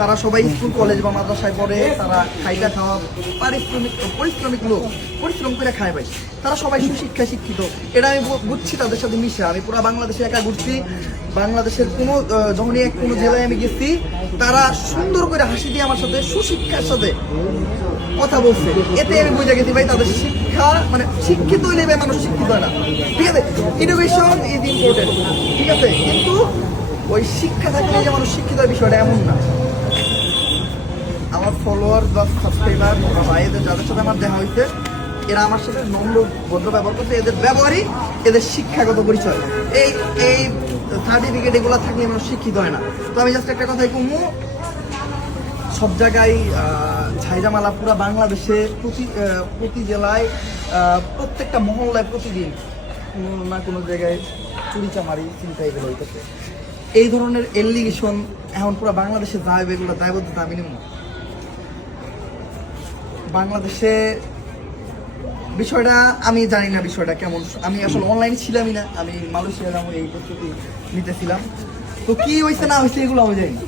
তারা সবাই school college বা মাদ্রাসায় পড়ে, তারা খাইটা খাওয়া পরিশ্রম করে খায় ভাই। তারা সবাই সুশিক্ষায় শিক্ষিত, এটা আমি বুঝছি তাদের সাথে মিশে। আমি পুরো বাংলাদেশে একা ঘুরছি, বাংলাদেশের যখনই কোনো জেলায় আমি গেছি, তারা সুন্দর করে হাসি দিয়ে আমার সাথে সুশিক্ষার সাথে কথা বলছে। এতে আমি বুঝে গেছি ভাই তাদের শিক্ষা, মানে শিক্ষিত হইলে ভাই মানুষ শিক্ষিত হয় না, ঠিক আছে? ইনোভেশন ইজ ইম্পর্টেন্ট, ঠিক আছে, কিন্তু ওই শিক্ষা থাকলে যে মানুষ শিক্ষিত হয় বিষয়টা এমন না। আমার ফলোয়ার বা সাবস্ক্রাইবার ভাইদের যাদের সাথে আমার দেখা হয়েছে, এরা আমার সাথে নম্র ভদ্র ব্যবহার করছে। এদের ব্যবহারই এদের শিক্ষাগত পরিচয়। এই সার্টিফিকেট এগুলো থাকলে মানুষ শিক্ষিত হয় না। তো আমি জাস্ট একটা কথাই কমু, সব জায়গায় ঝাইজামালা পুরা বাংলাদেশে প্রতি জেলায় প্রত্যেকটা মহল্লায় প্রতিদিন কোনো না কোনো জায়গায় চুরিচামারি চিন্তা এগুলো হইতেছে। এই ধরনের এলিগেশন এখন পুরো বাংলাদেশে যাবে, এগুলো দায়বদ্ধতা আমি নিব না। বাংলাদেশে বিষয়টা আমি জানি না বিষয়টা কেমন, আমি আসলে অনলাইনে ছিলামই না, আমি মালয়েশিয়া যাবো এই প্রস্তুতি নিতেছিলাম। তো কি হয়েছে না হয়েছে এগুলো আমি জানি না।